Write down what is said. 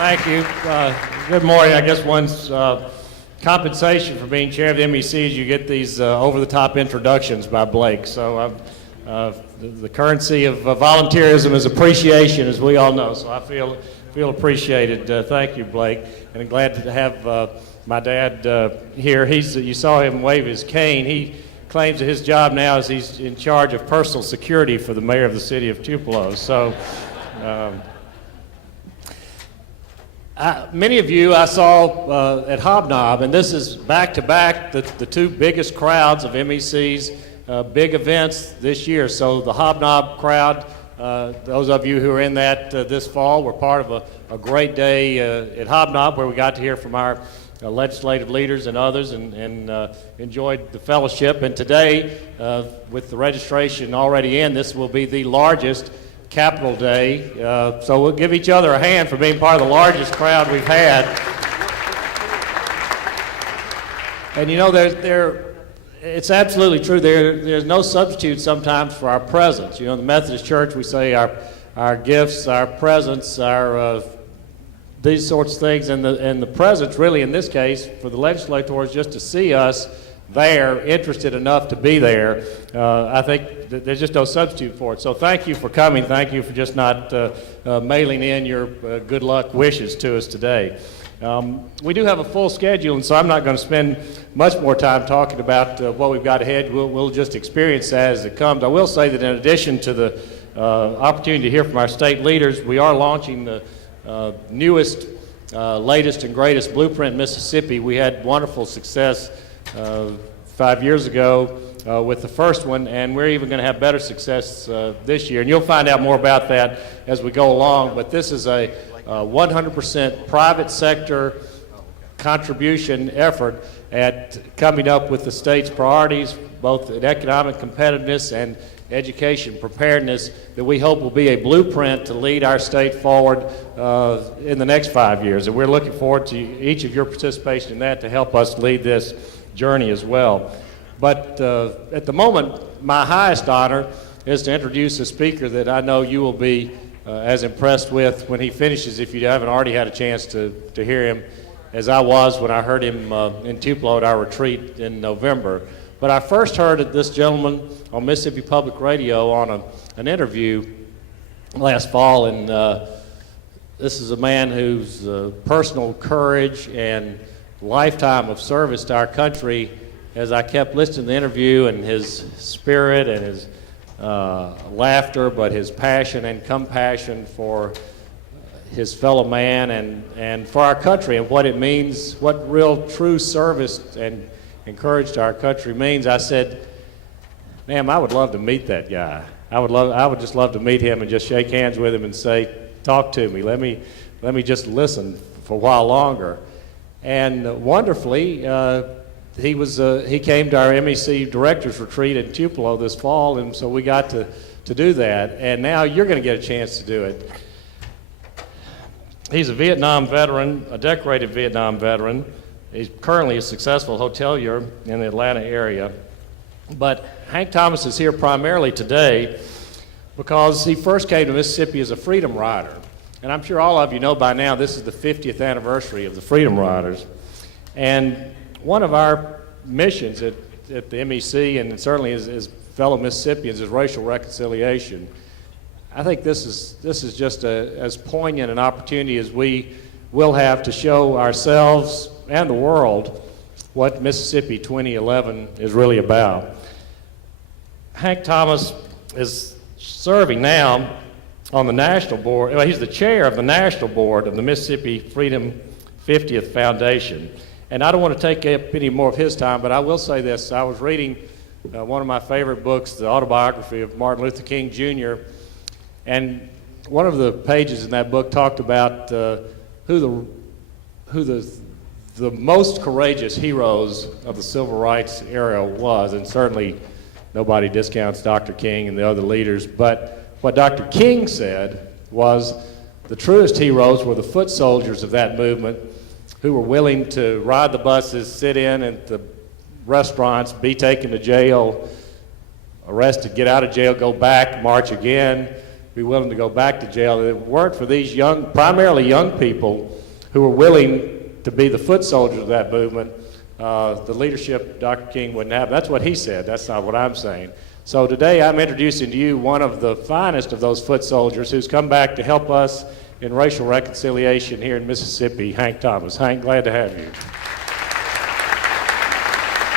Thank you. Good morning. I guess one's compensation for being chair of the MEC is you get these over-the-top introductions by Blake. So the currency of volunteerism is appreciation, as we all know. So I feel appreciated. Thank you, Blake. And I'm glad to have my dad here. You saw him wave his cane. He claims that his job now is he's in charge of personal security for the mayor of the city of Tupelo. So. Many of you I saw at Hobnob, and this is back-to-back the two biggest crowds of MEC's big events this year. So the Hobnob crowd, those of you who are in that this fall, were part of a great day at Hobnob where we got to hear from our legislative leaders and others and enjoyed the fellowship. And today, with the registration already in, this will be the largest Capital Day, so we'll give each other a hand for being part of the largest crowd we've had. And you know, it's absolutely true. There's no substitute sometimes for our presence. You know, in the Methodist Church, we say our gifts, our presence, these sorts of things, and the presence really in this case for the legislators just to see us there, interested enough to be there. I think there's just no substitute for it. So thank you for coming. Thank you for just not mailing in your good luck wishes to us today. We do have a full schedule, and so I'm not going to spend much more time talking about what we've got ahead. We'll just experience that as it comes. I will say that in addition to the opportunity to hear from our state leaders, we are launching the newest, latest and greatest Blueprint Mississippi. We had wonderful success 5 years ago with the first one, and we're even going to have better success this year. And you'll find out more about that as we go along. But this is a 100% private sector contribution effort at coming up with the state's priorities, both in economic competitiveness and education preparedness, that we hope will be a blueprint to lead our state forward in the next 5 years. And we're looking forward to each of your participation in that to help us lead this journey as well. But at the moment, my highest honor is to introduce a speaker that I know you will be as impressed with when he finishes, if you haven't already had a chance to hear him, as I was when I heard him in Tupelo at our retreat in November. But I first heard this gentleman on Mississippi Public Radio on an interview last fall, and this is a man whose personal courage and lifetime of service to our country, as I kept listening to the interview, and his spirit and his laughter, but his passion and compassion for his fellow man and for our country and what it means, what real true service and courage to our country means. I said, ma'am, I would love to meet that guy. I would just love to meet him and just shake hands with him and say, talk to me. Let me just listen for a while longer. And wonderfully, he came to our MEC Directors Retreat in Tupelo this fall, and so we got to do that. And now you're going to get a chance to do it. He's a Vietnam veteran, a decorated Vietnam veteran. He's currently a successful hotelier in the Atlanta area. But Hank Thomas is here primarily today because he first came to Mississippi as a Freedom Rider. And I'm sure all of you know by now this is the 50th anniversary of the Freedom Riders. And one of our missions at the MEC, and certainly as fellow Mississippians, is racial reconciliation. I think this is just as poignant an opportunity as we will have to show ourselves and the world what Mississippi 2011 is really about. Hank Thomas is serving now on the national board. Well, he's the chair of the national board of the Mississippi Freedom 50th Foundation. And I don't want to take up any more of his time, but I will say this. I was reading one of my favorite books, the autobiography of Martin Luther King, Jr., and one of the pages in that book talked about who the most courageous heroes of the civil rights era was, and certainly nobody discounts Dr. King and the other leaders, but what Dr. King said was the truest heroes were the foot soldiers of that movement who were willing to ride the buses, sit in at the restaurants, be taken to jail, arrested, get out of jail, go back, march again, be willing to go back to jail. If it weren't for these young, primarily young people who were willing to be the foot soldiers of that movement, the leadership Dr. King wouldn't have. That's what he said. That's not what I'm saying. So today I'm introducing to you one of the finest of those foot soldiers who's come back to help us in racial reconciliation here in Mississippi, Hank Thomas. Hank, glad to have you.